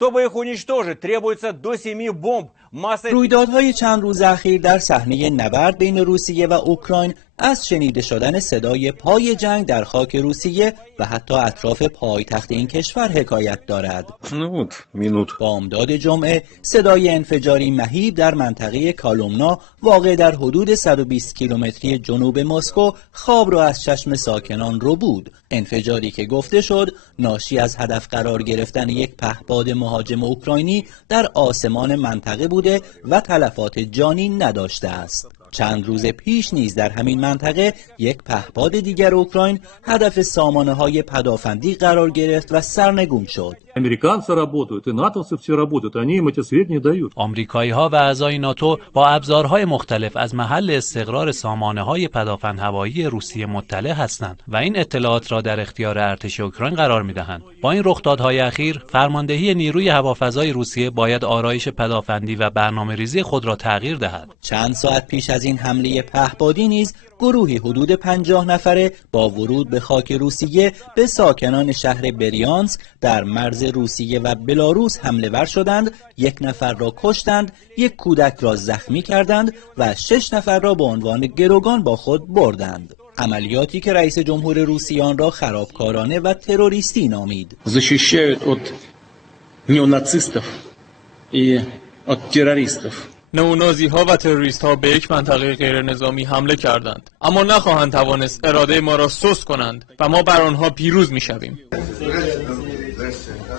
Чтобы их уничтожить, требуется до 7 бомб. رویدادهای چند روز اخیر در صحنه نبرد بین روسیه و اوکراین از شنیده شدن صدای پای جنگ در خاک روسیه و حتی اطراف پایتخت این کشور حکایت دارد. بامداد جمعه صدای انفجاری مهیب در منطقه کالومنا واقع در حدود 120 کیلومتری جنوب مسکو خواب را از چشم ساکنان رو بود. انفجاری که گفته شد ناشی از هدف قرار گرفتن یک پهپاد مهاجم اوکراینی در آسمان منطقه بوده و تلفات جانی نداشته است. چند روز پیش نیز در همین منطقه یک پهپاد دیگر اوکراین هدف سامانه‌های پدافندی قرار گرفت و سرنگون شد. آمریکایی‌ها و اعضای ناتو با ابزارهای مختلف از محل استقرار سامانه‌های پدافند هوایی روسیه مطلع هستند و این اطلاعات را در اختیار ارتش اوکراین قرار می‌دهند. با این رخدادهای اخیر، فرماندهی نیروی هوافضای روسیه باید آرایش پدافندی و برنامه‌ریزی خود را تغییر دهد. چند ساعت پیش از این حمله پهپادی نیز گروهی حدود 50 نفره با ورود به خاک روسیه به ساکنان شهر بریانسک در مرز روسیه و بلاروس حمله ور شدند، 1 نفر را کشتند، 1 کودک را زخمی کردند و 6 نفر را به عنوان گروگان با خود بردند. عملیاتی که رئیس جمهور روسیه آن را خرابکارانه و تروریستی نامید. защищают от неонацистов и от террористов. نئونازی ها و تروریست ها به یک منطقه غیر نظامی حمله کردند، اما نخواهند توانست اراده ما را سست کنند و ما بر آنها پیروز می شویم.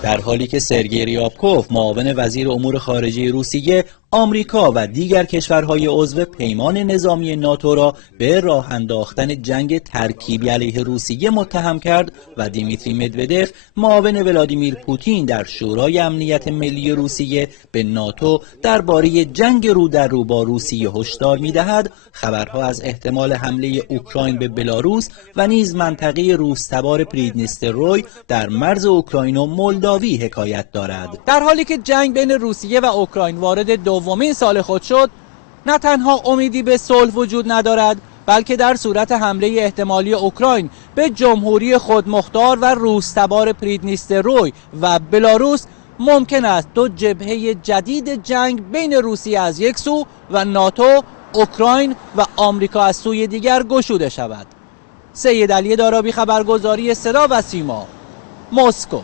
در حالی که سرگئی ریابکوف معاون وزیر امور خارجه روسیه آمریکا و دیگر کشورهای عضو پیمان نظامی ناتو را به راه انداختن جنگ ترکیبی علیه روسیه متهم کرد و دیمیتری مدودف معاون ولادیمیر پوتین در شورای امنیت ملی روسیه به ناتو درباره جنگ رو در رو با روسیه هشدار می‌دهد، خبرها از احتمال حمله اوکراین به بلاروس و نیز منطقه روس‌تبار پریدنیستروی در مرز اوکراین و مولداوی حکایت دارد. در حالی که جنگ بین روسیه و اوکراین وارد دومین سال خود شد، نه تنها امیدی به صلح وجود ندارد، بلکه در صورت حمله احتمالی اوکراین به جمهوری خودمختار و روس‌تبار پریدنیستروی و بلاروس ممکن است 2 جبهه جدید جنگ بین روسیه از یک سو و ناتو، اوکراین و آمریکا از سوی دیگر گشوده شود. سید علی دارابی، خبرگزاری صدا و سیما، مسکو.